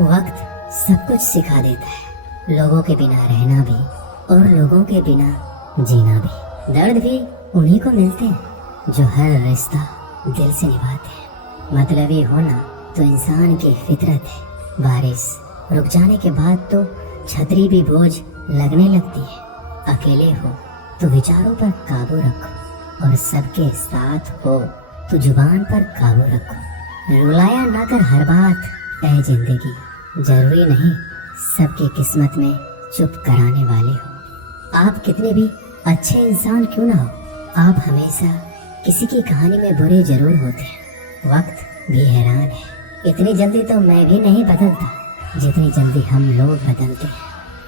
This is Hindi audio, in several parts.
वक्त सब कुछ सिखा देता है, लोगों के बिना रहना भी और लोगों के बिना जीना भी। दर्द भी उन्हीं को मिलते हैं जो हर रिश्ता दिल से निभाते हैं। मतलबी होना तो इंसान की फितरत है। बारिश रुक जाने के बाद तो छतरी भी बोझ लगने लगती है। अकेले हो तो विचारों पर काबू रखो और सबके साथ हो तो जुबान पर काबू रखो। रुलाया ना कर हर बात ऐ जिंदगी, जरूरी नहीं सबके किस्मत में चुप कराने वाले हो। आप कितने भी अच्छे इंसान क्यों ना हो, आप हमेशा किसी की कहानी में बुरे जरूर होते हैं। वक्त भी हैरान है, इतनी जल्दी तो मैं भी नहीं बदलता जितनी जल्दी हम लोग बदलते हैं।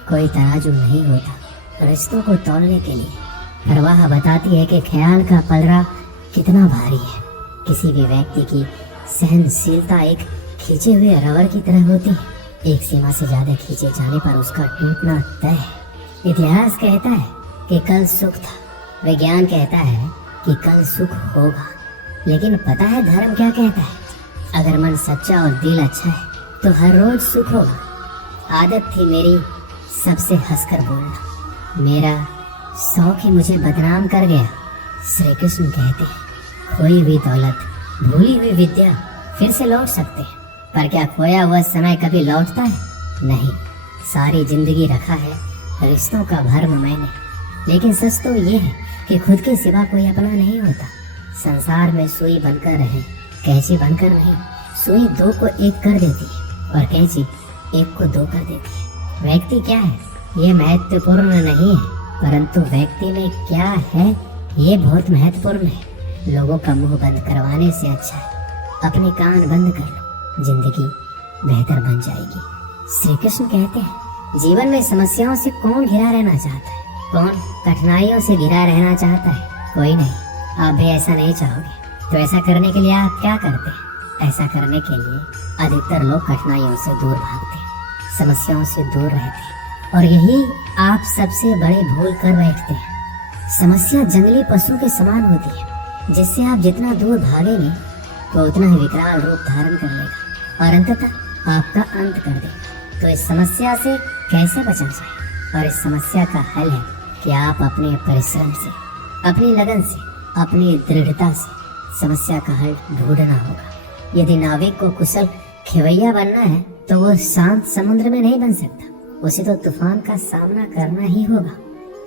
कोई तराजू नहीं होता रिश्तों को तौलने के लिए, परवाह बताती है कि ख्याल का पलड़ा कितना भारी है। किसी भी व्यक्ति की सहनशीलता एक खींचे हुए रबर की तरह होती है। एक सीमा से ज्यादा खींचे जाने पर उसका टूटना तय है। इतिहास कहता है कि कल सुख था, विज्ञान कहता है कि कल सुख होगा, लेकिन पता है धर्म क्या कहता है? अगर मन सच्चा और दिल अच्छा है तो हर रोज सुख होगा। आदत थी मेरी सबसे हंसकर बोलना, मेरा शौक ही मुझे बदनाम कर गया। श्री कृष्ण कहते हैं खोई हुई दौलत, भूली हुई विद्या फिर से लौट सकते हैं, पर क्या खोया हुआ समय कभी लौटता है? नहीं। सारी जिंदगी रखा है रिश्तों का भरम मैंने, लेकिन सच तो ये है कि खुद के सिवा कोई अपना नहीं होता। संसार में सुई बनकर रहे, कैंची बनकर नहीं। सुई दो को एक कर देती है और कैंची एक को दो कर देती है। व्यक्ति क्या है ये महत्वपूर्ण नहीं है, परंतु व्यक्ति में क्या है ये बहुत महत्वपूर्ण है। लोगों का मुंह बंद करवाने से अच्छा है अपने कान बंद कर लो, जिंदगी बेहतर बन जाएगी। श्री कृष्ण कहते हैं जीवन में समस्याओं से कौन घिरा रहना चाहता है, कौन कठिनाइयों से घिरा रहना चाहता है? कोई नहीं। आप भी ऐसा नहीं चाहोगे तो ऐसा करने के लिए आप क्या करते हैं? ऐसा करने के लिए अधिकतर लोग कठिनाइयों से दूर भागते हैं, समस्याओं से दूर रहते हैं, और यही आप सबसे बड़े भूल कर बैठते हैं। समस्या जंगली पशु के समान होती है, जिससे आप जितना दूर भागेंगे वो उतना ही विकराल रूप धारण कर लेगा और अंततः आपका अंत कर देगा। तो इस समस्या से कैसे बचा जाए? और इस समस्या का हल है कि आप अपने परिश्रम से, अपनी लगन से, अपनी दृढ़ता से समस्या का हल ढूंढना होगा। यदि नाविक को कुशल खेवैया बनना है तो वो शांत समुद्र में नहीं बन सकता, उसे तो तूफान का सामना करना ही होगा।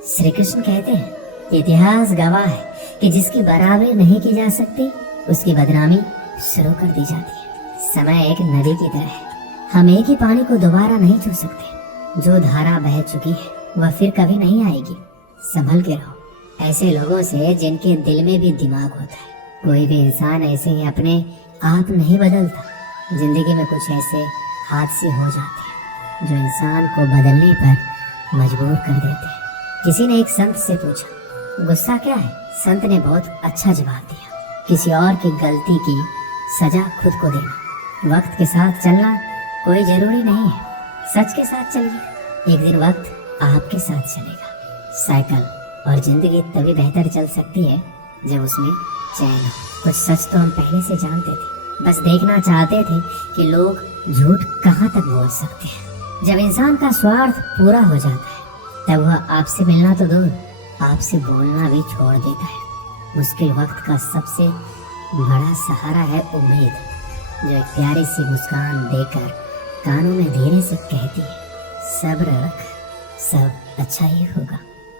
श्री कृष्ण कहते हैं इतिहास गवाह है कि जिसकी बराबरी नहीं की जा सकती उसकी बदनामी शुरू कर दी जाती है। समय एक नदी की तरह है, हम एक ही पानी को दोबारा नहीं छू सकते। जो धारा बह चुकी है वह फिर कभी नहीं आएगी। संभल के रहो ऐसे लोगों से जिनके दिल में भी दिमाग होता है। कोई भी इंसान ऐसे ही अपने आप नहीं बदलता। जिंदगी में कुछ ऐसे हादसे हो जाते हैं जो इंसान को बदलने पर मजबूर कर देते हैं। किसी ने एक संत से पूछा गुस्सा क्या है? संत ने बहुत अच्छा जवाब दिया, किसी और की गलती की सजा खुद को देना। वक्त के साथ चलना कोई जरूरी नहीं है, सच के साथ चलिए, एक दिन वक्त आपके साथ चलेगा। साइकिल और जिंदगी तभी बेहतर चल सकती है जब उसमें चैन हो। कुछ सच तो हम पहले से जानते थे, बस देखना चाहते थे कि लोग झूठ कहाँ तक बोल सकते हैं। जब इंसान का स्वार्थ पूरा हो जाता है तब वह आपसे मिलना तो दूर, आपसे बोलना भी छोड़ देता है। मुश्किल वक्त का सबसे बड़ा सहारा है उम्मीद, जो एक प्यारी सी मुस्कान देकर कानों में धीरे से कहती है सब्र रख, सब अच्छा ही होगा।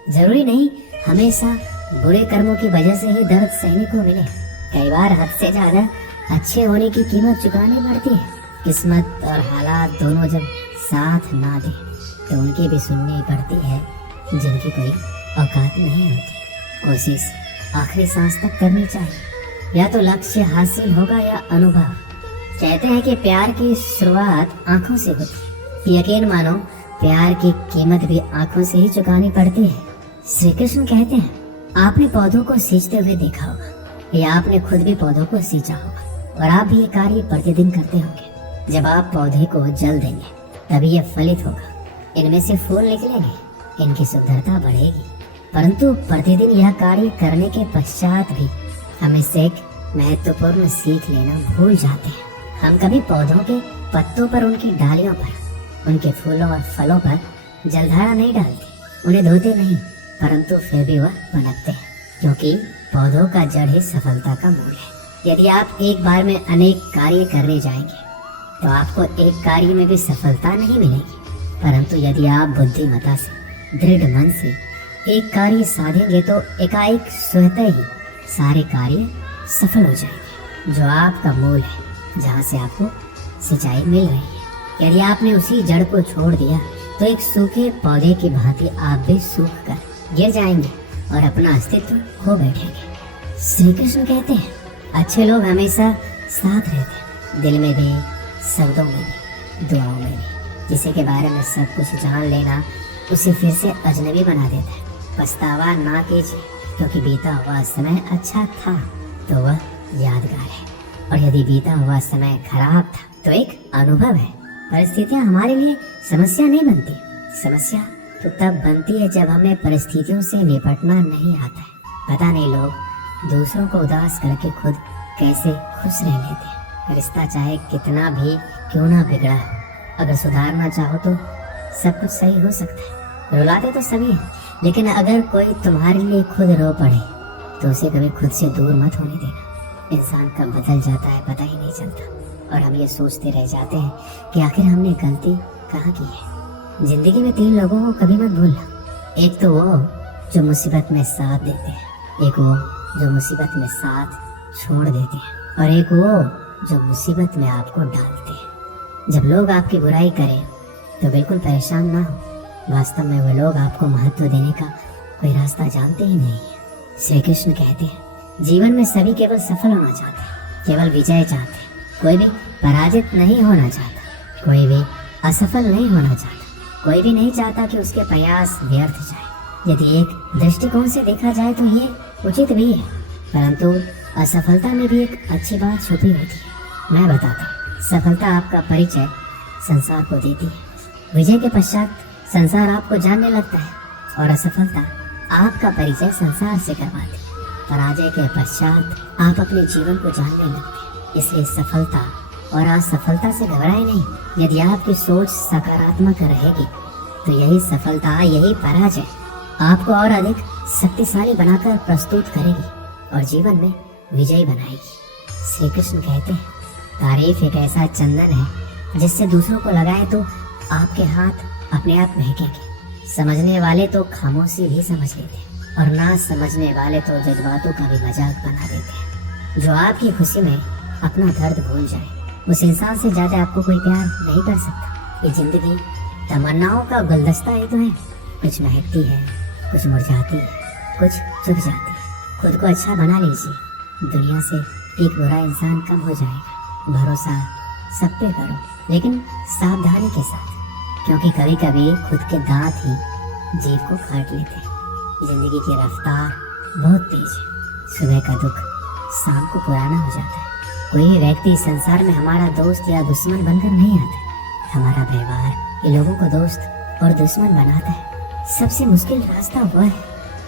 जरूरी नहीं हमेशा बुरे कर्मों की वजह से ही दर्द सहने को मिले। कई बार हद से ज्यादा अच्छे होने की कीमत चुकानी पड़ती है। किस्मत और हालात दोनों जब साथ ना दे तो उनकी भी सुननी पड़ती है जिनकी कोई औकात नहीं होती। कोशिश आखिरी सांस तक करनी चाहिए, या तो लक्ष्य हासिल होगा या अनुभव। कहते हैं कि प्यार की शुरुआत आंखों से होती है। यकीन मानो प्यार की कीमत भी आंखों से ही चुकानी पड़ती है। श्री कृष्ण कहते हैं आपने पौधों को सींचते हुए देखा होगा, या आपने खुद भी पौधों को सींचा होगा, और आप भी ये कार्य प्रतिदिन करते होंगे। जब आप पौधे को जल देंगे तभी यह फलित होगा, इनमें से फूल निकलेंगे, इनकी सुंदरता बढ़ेगी। परंतु प्रतिदिन यह कार्य करने के पश्चात भी हम इससे एक महत्वपूर्ण सीख लेना भूल जाते हैं। हम कभी पौधों के पत्तों पर, उनकी डालियों पर, उनके फूलों और फलों पर जलधारा नहीं डालती, उन्हें धोते नहीं, परंतु फिर भी वह पनपते हैं, क्योंकि पौधों का जड़ ही सफलता का मूल है। यदि आप एक बार में अनेक कार्य करने जाएंगे तो आपको एक कार्य में भी सफलता नहीं मिलेगी, परंतु यदि आप बुद्धिमता से, दृढ़ मन से एक कार्य साधेंगे तो एकाएक स्वतः ही सारे कार्य सफल हो जाएंगे। जो आपका मूल है, जहाँ से आपको सिंचाई मिल रही है, यदि आपने उसी जड़ को छोड़ दिया तो एक सूखे पौधे की भांति आप भी सूख कर गिर जाएंगे और अपना अस्तित्व खो बैठेंगे। श्री कृष्ण कहते हैं, अच्छे लोग हमेशा साथ रहते हैं, दिल में भी, शब्दों में भी, दुआओं में भी। किसी के बारे में सब कुछ जान लेना उसे फिर से अजनबी बना देता है। पछतावा ना कीजिए, क्योंकि बीता हुआ समय अच्छा था तो वह यादगार है, और यदि बीता हुआ समय खराब था तो एक अनुभव है। परिस्थितियां हमारे लिए समस्या नहीं बनती, समस्या तो तब बनती है जब हमें परिस्थितियों से निपटना नहीं आता है। पता नहीं लोग दूसरों को उदास करके खुद कैसे खुश रह लेते हैं। रिश्ता चाहे कितना भी क्यों ना बिगड़ा हो, अगर सुधारना चाहो तो सब कुछ सही हो सकता है। रुलाते तो सभी हैं, लेकिन अगर कोई तुम्हारे लिए खुद रो पड़े तो उसे कभी खुद से दूर मत होने देना। इंसान कब बदल जाता है पता ही नहीं चलता, और हम ये सोचते रह जाते हैं कि आखिर हमने गलती कहाँ की है। जिंदगी में 3 लोगों को कभी मत भूलना, एक तो वो जो मुसीबत में साथ देते हैं, एक वो जो मुसीबत में साथ छोड़ देते हैं, और एक वो जो मुसीबत में आपको डालते हैं। जब लोग आपकी बुराई करें तो बिल्कुल परेशान ना हो, वास्तव में वे लोग आपको महत्व देने का कोई रास्ता जानते ही नहीं है। श्री कृष्ण कहते हैं, जीवन में सभी केवल सफल होना चाहते हैं, केवल विजय चाहते हैं, कोई भी पराजित नहीं होना चाहता, कोई भी असफल नहीं होना चाहता, कोई भी नहीं चाहता कि उसके प्रयास व्यर्थ जाए। यदि एक दृष्टिकोण से देखा जाए तो ये उचित भी है, परंतु असफलता में भी एक अच्छी बात छुपी होती है। मैं बताता हूँ, सफलता आपका परिचय संसार को देती है, विजय के पश्चात संसार आपको जानने लगता है, और असफलता आपका परिचय संसार से करवाती है। पराजय के पश्चात आप अपने जीवन को जानने लगते हैं। इसलिए सफलता और असफलता से घबराए नहीं। यदि आपकी सोच सकारात्मक रहेगी तो यही सफलता, यही पराजय आपको और अधिक शक्तिशाली बनाकर प्रस्तुत करेगी और जीवन में विजयी बनाएगी। श्री कृष्ण कहते हैं, तारीफ एक ऐसा चंदन है जिससे दूसरों को लगाए तो आपके हाथ अपने आप महकेंगे। समझने वाले तो खामोशी भी समझ लेते हैं, और ना समझने वाले तो जज्बातों का भी मजाक बना देते हैं। जो आपकी खुशी में अपना दर्द भूल जाए, उस इंसान से ज्यादा आपको कोई प्यार नहीं कर सकता। ये जिंदगी तमन्नाओं का गुलदस्ता ही तो है, कुछ महकती है, कुछ मुरझाती है, कुछ चुप जाती है। खुद को अच्छा बना लीजिए, दुनिया से एक बुरा इंसान कम हो जाएगा। भरोसा सब पे करो, लेकिन सावधानी के साथ, क्योंकि कभी कभी खुद के दांत ही जीभ को काट लेते हैं। जिंदगी की रफ्तार बहुत तेज है, सुबह का दुख शाम को पुराना हो जाता है। कोई भी व्यक्ति संसार में हमारा दोस्त या दुश्मन बनकर नहीं आता। हमारा व्यवहार ये लोगों को दोस्त और दुश्मन बनाता है। सबसे मुश्किल रास्ता वह है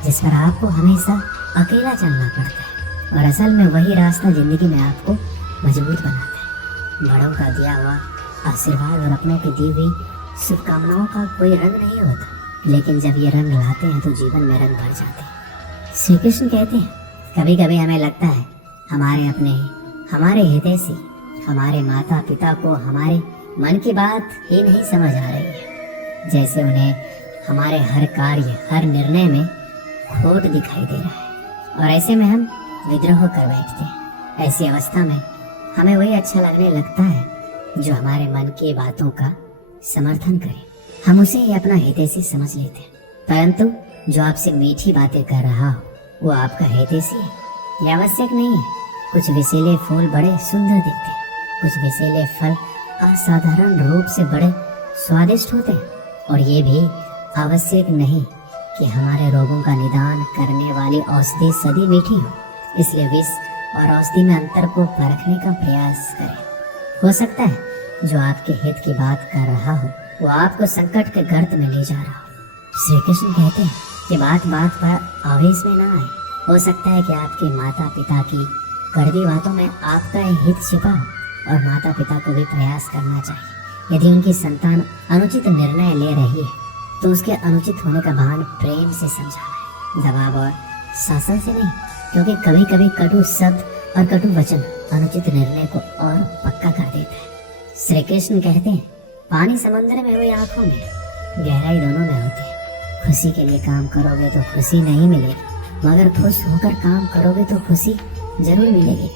जिस पर आपको हमेशा अकेला चलना पड़ता है, और असल में वही रास्ता जिंदगी में आपको मजबूत बनाता है। बड़ों का दिया हुआ आशीर्वाद और अपनों की दी हुई शुभकामनाओं का कोई रंग नहीं होता, लेकिन जब ये रंग लाते हैं तो जीवन में रंग भर जाते हैं। श्री कृष्ण कहते हैं, कभी कभी हमें लगता है हमारे अपने, हमारे हितैषी, हमारे माता पिता को हमारे मन की बात ही नहीं समझ आ रही है, जैसे उन्हें हमारे हर कार्य, हर निर्णय में खोट दिखाई दे रहा है, और ऐसे में हम विद्रोह कर बैठते हैं। ऐसी अवस्था में हमें वही अच्छा लगने लगता है जो हमारे मन की बातों का समर्थन करे। हम उसे ही अपना हितैषी समझ लेते हैं, परंतु जो आपसे मीठी बातें कर रहा हो वो आपका हितैषी है, ये आवश्यक नहीं है। कुछ विषैले फूल बड़े सुंदर दिखते हैं, कुछ विषैले फल असाधारण रूप से बड़े स्वादिष्ट होते हैं, और ये भी आवश्यक नहीं कि हमारे रोगों का निदान करने वाली औषधि सदी मीठी हो। इसलिए विष और औषधि में अंतर को परखने का प्रयास करें। हो सकता है जो आपके हित की बात कर रहा हो वो आपको संकट के गर्त में ले जा रहा हो। श्री कृष्ण कहते हैं कि बात बात पर आवेश में ना आए। हो सकता है कि आपके माता पिता की कड़वी बातों में आपका हित छिपा हो, और माता पिता को भी प्रयास करना चाहिए। यदि उनकी संतान अनुचित निर्णय ले रही है तो उसके अनुचित होने का भान प्रेम से समझाना है, दबाव और शासन से नहीं, क्योंकि कभी कभी कटु शब्द और कटु वचन अनुचित निर्णय को और पक्का कर देता है। श्री कृष्ण कहते हैं, पानी समुद्र में हुई आंखों में गहराई दोनों में होती है। खुशी के लिए काम करोगे तो खुशी नहीं मिलेगी, मगर खुश होकर काम करोगे तो खुशी जरूर मिलेगी।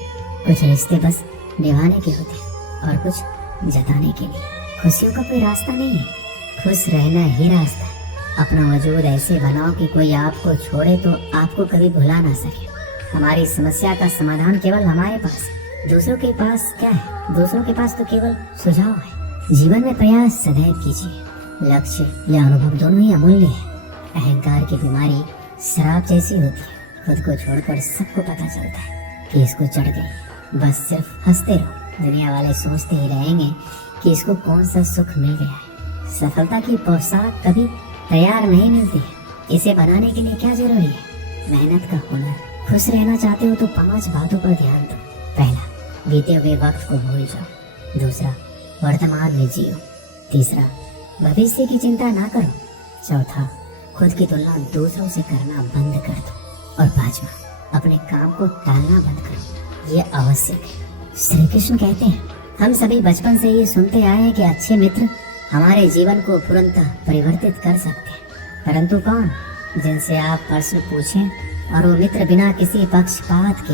कुछ रिश्ते बस निभाने के होते हैं और कुछ जताने के लिए। खुशियों का कोई रास्ता नहीं है, खुश रहना ही रास्ता है। अपना वजूद ऐसे बनाओ कि कोई आपको छोड़े तो आपको कभी भुला ना सके। हमारी समस्या का समाधान केवल हमारे पास है, दूसरों के पास क्या है? दूसरों के पास तो केवल सुझाव है। जीवन में प्रयास सदैव कीजिए। लक्ष्य या अनुभव दोनों ही अमूल्य है। अहंकार की बीमारी शराब जैसी होती है, खुद को छोड़कर सबको पता चलता है कि इसको चढ़ गई, बस सिर्फ हंसते रहो। दुनिया वाले सोचते ही रहेंगे कि इसको कौन सा सुख मिल गया है। सफलता की पोशाक कभी तैयार नहीं मिलती है, इसे बनाने के लिए क्या जरूरी है? मेहनत का हुनर। खुश रहना चाहते हो तो 5 बातों पर ध्यान दो। पहला, बीते हुए वक्त को भूल जाओ। दूसरा, वर्तमान में जियो। तीसरा, भविष्य की चिंता ना करो। चौथा, खुद की तुलना दूसरों से करना बंद कर दो। और पांचवा, अपने काम को टालना बंद करो। ये आवश्यक है। श्री कृष्ण कहते हैं, हम सभी बचपन से ये सुनते आए हैं कि अच्छे मित्र हमारे जीवन को तुरंत परिवर्तित कर सकते हैं, परंतु कौन? जिनसे आप प्रश्न पूछें और वो मित्र बिना किसी पक्षपात के,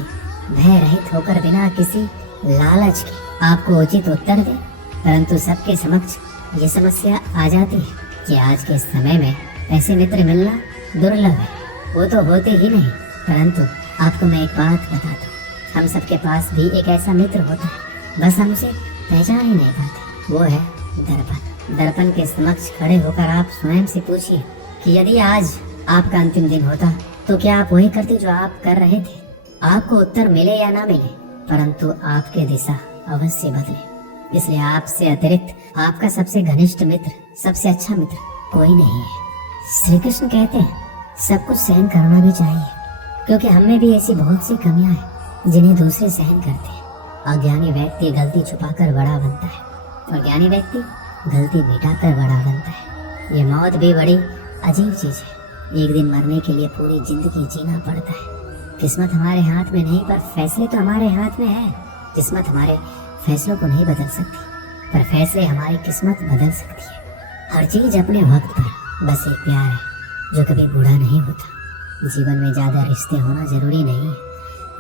भय रहित होकर, बिना किसी लालच के आपको उचित उत्तर दे। परंतु सबके समक्ष ये समस्या आ जाती है कि आज के समय में ऐसे मित्र मिलना दुर्लभ है। वो तो होते ही नहीं। परंतु आपको मैं एक बात बता दूं, हम सबके पास भी एक ऐसा मित्र होता है, बस हम उसे पहचान ही नहीं पाते। वो है दर्पण। दर्पण के समक्ष खड़े होकर आप स्वयं से पूछिए कि यदि आज आपका अंतिम दिन होता तो क्या आप वही करते जो आप कर रहे थे? आपको उत्तर मिले या ना मिले, परंतु आपके दिशा अवश्य बदले। इसलिए आपसे अतिरिक्त आपका सबसे घनिष्ठ मित्र, सबसे अच्छा मित्र कोई नहीं है। श्री कृष्ण कहते हैं, सब कुछ सहन करना भी चाहिए, क्योंकि हम में भी ऐसी बहुत सी कमियां हैं जिन्हें दूसरे सहन करते हैं। अज्ञानी व्यक्ति गलती छुपाकर बड़ा बनता है और ज्ञानी व्यक्ति गलती मिटाकर बड़ा बनता है। ये मौत भी बड़ी अजीब चीज है। एक दिन मरने के लिए पूरी जिंदगी जीना पड़ता है। किस्मत हमारे हाथ में नहीं, पर फैसले तो हमारे हाथ में है। किस्मत हमारे फैसलों को नहीं बदल सकती, पर फैसले हमारी किस्मत बदल सकती है। हर चीज अपने वक्त पर। बस एक प्यार है जो कभी बूढ़ा नहीं होता। जीवन में ज्यादा रिश्ते होना जरूरी नहीं है,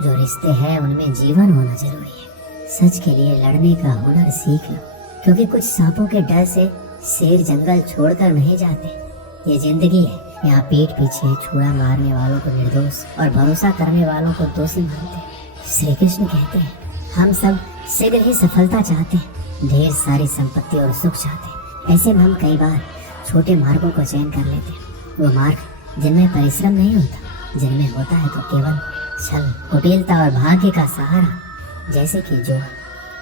जो रिश्ते हैं उनमें जीवन होना जरूरी है। सच के लिए लड़ने का हुनर सीख लो, क्योंकि कुछ सांपों के डर से शेर जंगल छोड़कर नहीं जाते। ये जिंदगी है, यहाँ पीठ पीछे छुरा मारने वालों को निर्दोष और भरोसा करने वालों को दोषी मानते हैं। श्री कृष्ण कहते हैं, हम सब शीघ्र ही सफलता चाहते हैं, ढेर सारी संपत्ति और सुख चाहते हैं। ऐसे में हम कई बार छोटे मार्गों को चयन कर लेते हैं, वो मार्ग जिनमें परिश्रम नहीं होता, जिनमें होता है तो केवल छल, कुटिलता और भाग्य का सहारा। जैसे कि जुआ,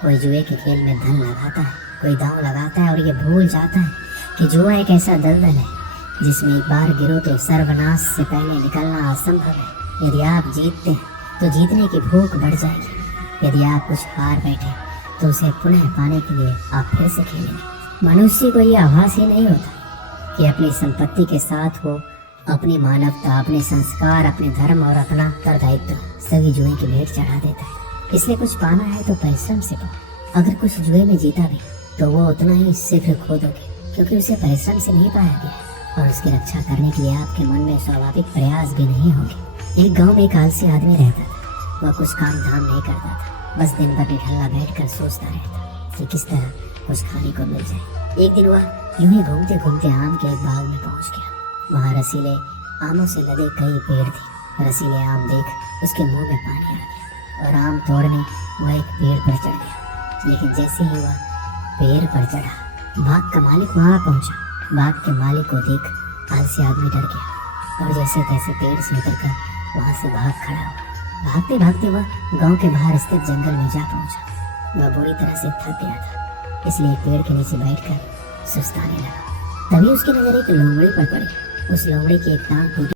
कोई जुए के खेल में धन लगाता है, कोई दांव लगाता है और ये भूल जाता है कि जुआ एक ऐसा दलदल है जिसमें एक बार गिरो तो सर्वनाश से पहले निकलना असंभव है। यदि आप जीतते हैं तो जीतने की भूख बढ़ जाएगी, यदि आप कुछ हार बैठे तो उसे पुनः पाने के लिए आप फिर से खेलेंगे। मनुष्य को यह आभास ही नहीं होता कि अपनी संपत्ति के साथ वो अपनी मानवता, अपने संस्कार, अपने धर्म और अपना उत्तरदायित्व सभी जुए की भेंट चढ़ा देता है। इसलिए कुछ पाना है तो परिश्रम से पाओ। अगर कुछ जुए में जीता भी तो वो उतना ही शीघ्र खो दोगे, क्योंकि उसे परिश्रम से नहीं पाया गया और उसकी रक्षा करने के लिए आपके मन में स्वाभाविक प्रयास भी नहीं होंगे। एक गाँव में एक आलसी आदमी रहता था। वह कुछ काम धाम नहीं करता था, बस दिन भर निठल्ला बैठकर सोचता रहता कि किस तरह कुछ खाने को मिल जाए। एक दिन वह यूं ही घूमते घूमते आम के एक बाग में पहुंच गया। वहाँ रसीले आमों से लदे कई पेड़ थे। रसीले आम देख उसके मुंह में पानी आ गया और आम तोड़ने वह एक पेड़ पर चढ़ गया। लेकिन जैसे ही वह पेड़ पर चढ़ा, बाग का मालिक वहाँ पहुंचा। बाग के मालिक को देख आलसी आदमी डर गया और जैसे तैसे पेड़ से उतरकर वहाँ से भाग खड़ा हुआ। भागते भागते वह गांव के बाहर स्थित जंगल में जा पहुंचा। वह बुरी तरह से थक गया था, इसलिए पेड़ के नीचे बैठकर सुस्ताने लगा। तभी उसकी नजर एक लोमड़ी पर पड़ी। उस लोमड़ी की एक टांग टूटी